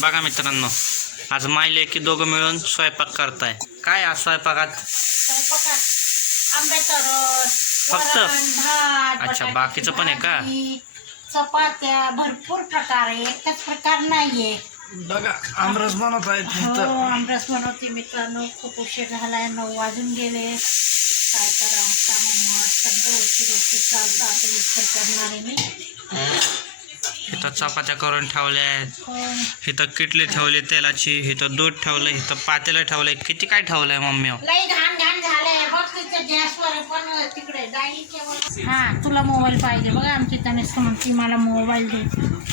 बघा मित्रांनो आज मायले की दोघं मिळून स्वयंपाक करताय. काय आज स्वयंपाकात? स्वयंपाकात आंब्याचा रस फक्त? अच्छा, बाकीचं पण आहे का? चपात्या भरपूर प्रकार आहे. एकच प्रकार नाहीये. बघा आमरस बनवत आहेत हो आमरस बनवते मित्रांनो. खूप उशीर झालाय नऊ वाजून गेले. काय करा कामामुळे सगळं उशीर उशीर चालतं आता मिक्सर करणार आहे मी. इथं चपात्या करून ठेवल्या आहेत. हो इथं किटली ठेवली तेलाची. इथं दूध ठेवलं इथं पातेलं ठेवलंय. किती काय ठेवलंय मम्मी? हा तुला मोबाईल पाहिजे. बघा आमची त्याने म्हणती मला मोबाईल दे.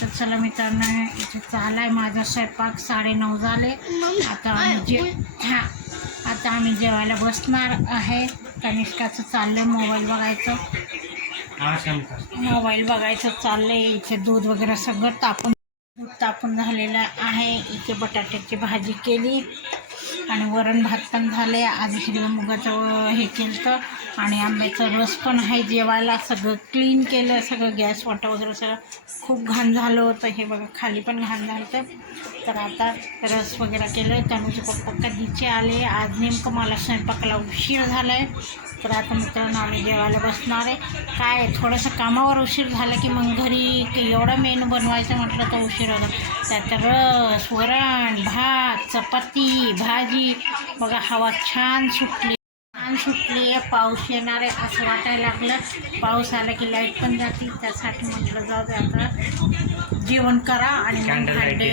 तर चला मित्रांनो इथे चालाय माझा स्वयंपाक. साडेनऊ झाले. आता आम्ही जे हा आता आम्ही जेवायला बसणार आहे. कनिष्काचं चाललंय मोबाईल बघायचं. मोबाईल बघायचं चाललंय. इथे दूध वगैरे सगळं तापून दूध तापून झालेलं आहे. इथे बटाट्याची भाजी केली. आणि वरण भात पण झाले आज हिरव्या मुगाचं हे केलं तर आणि आंब्याचा रस पण आहे जेवायला. सगळं क्लीन केलं. सगळं गॅस वाटा वगैरे सगळं खूप घाण झालं होतं. हे बघा खाली पण घाण झालं होतं. तर आता रस वगैरे केलं तनुचे पप्पा कधीचे आले? आज नेमकं मला स्वयंपाकाला उशीर झाला आहे तर आता मित्रांनो आम्ही जेवायला बसणार आहे. काय थोडंसं कामावर उशीर झाला की मग घरी की एवढं मेनू बनवायचं म्हटलं तर उशीर होता. त्यात रस वरण भात चपाती भाजी. बघा हवा छान सुटली. छान सुटली आहे पाऊस येणार आहे असं वाटायला लागलं. पाऊस आला की लाइट पण जाते त्यासाठी म्हटलं जाऊ दे आता जेवण करा आणि मग भांडे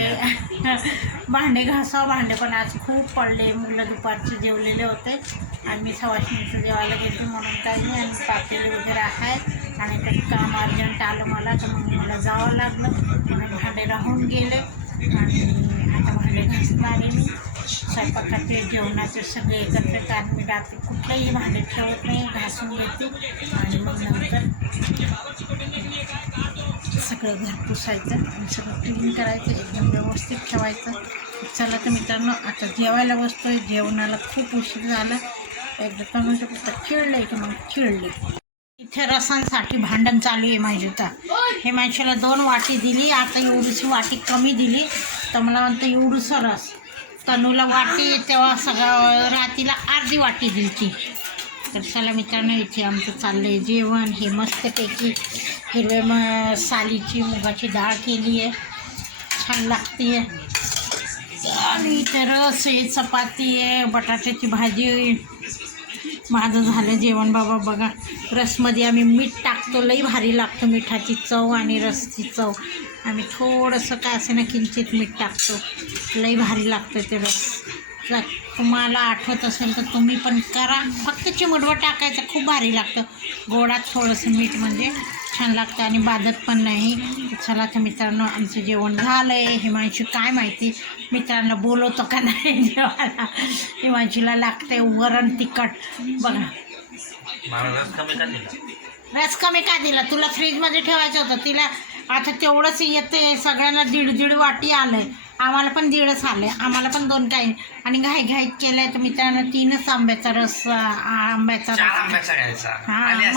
भांडे घासा. भांडे पण आज खूप पडले. मुलं दुपारचे जेवलेले होते. आणि मी सवाशणीचं जेवायला गेले म्हणून काही नाही. आणि पातेले वगैरे आहेत. आणि काही काम अर्जंट आलं मला. तर मग मला जावं लागलं. आणि भांडे राहून गेले. आणि आता भांडे घासणार आहे मी स्वयंपाकाचे जेवणाचे सगळे एकत्र कारण मी रात्री कुठलंही भांडे ठेवत नाही घासून घेते आणि मग नंतर सगळं घर पुसायचं आणि सगळं क्लीन करायचं एकदम व्यवस्थित ठेवायचं. चला तर मित्रांनो आता जेवायला बसतोय. जेवणाला खूप उशीर झाला. एकदा तनुचं फक्त आहे की मग खिळले. इथे रसांसाठी भांडण चालू आहे माझी तर हे माणसाला दोन वाटी दिली. आता एवढीशी वाटी कमी दिली. तर मला म्हणतं एवढंसं रस. तनूला वाटी तेव्हा सगळं रातीला अर्धी वाटी दिलती. तर चला मित्रांनो इथे आमचं चाललं आहे जेवण. हे मस्तपैकी हिरवे म सालीची मुगाची डाळ केली आहे. छान लागते. आणि इथे रस आहे चपाती आहे बटाट्याची भाजी माझं झालं जेवण. बाबा बघा रसमध्ये आम्ही मीठ टाकतो. लई भारी लागतं मिठाची चव आणि रसची चव. आम्ही थोडंसं काय असे ना किंचित मीठ टाकतो. लई भारी लागतं ते रस. जर तुम्हाला आठवत असेल तर तुम्ही पण करा. फक्त चिमडवं टाकायचं खूप भारी लागतं. गोडात थोडंसं मीठ म्हणजे. छान लागतं आणि बाधत पण नाही. चला तर मित्रांनो आमचं जेवण झालं आहे हिमांशू काय माहिती? मित्रांना बोलवतो का नाही? जेवायला. हिमांशूला लागते वरण तिखट. बघा. रस कमी का दिला? तुला फ्रीजमध्ये ठेवायचं होतं. तिला आता तेवढंच येते सगळ्यांना दीड दीड वाटी आलंय. आम्हाला पण दीडच आलंय आम्हाला पण दोन काही आणि घाई घाईत केलंय तर मित्रांनो तीनच आंब्याचा रस आंब्याचा रस. हा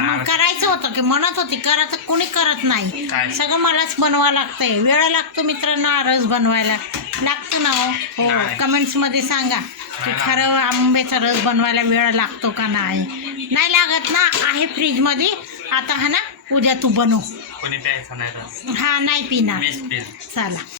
मग करायचं होतं की म्हणत होती करायचं कोणी करत नाही. काय? सगळं मलाच बनवावं लागतंय. वेळ लागतो मित्रांनो हा रस बनवायला. लागतो ना हो? हो नाही. कमेंट्समध्ये सांगा की खरं आंब्याचा रस बनवायला वेळ लागतो का नाही? नाही लागत ना? आहे फ्रीजमध्ये. आता हा ना उद्या तू बनव. कोणी प्यायचं नाही हा नाही पिणार. मीच चला.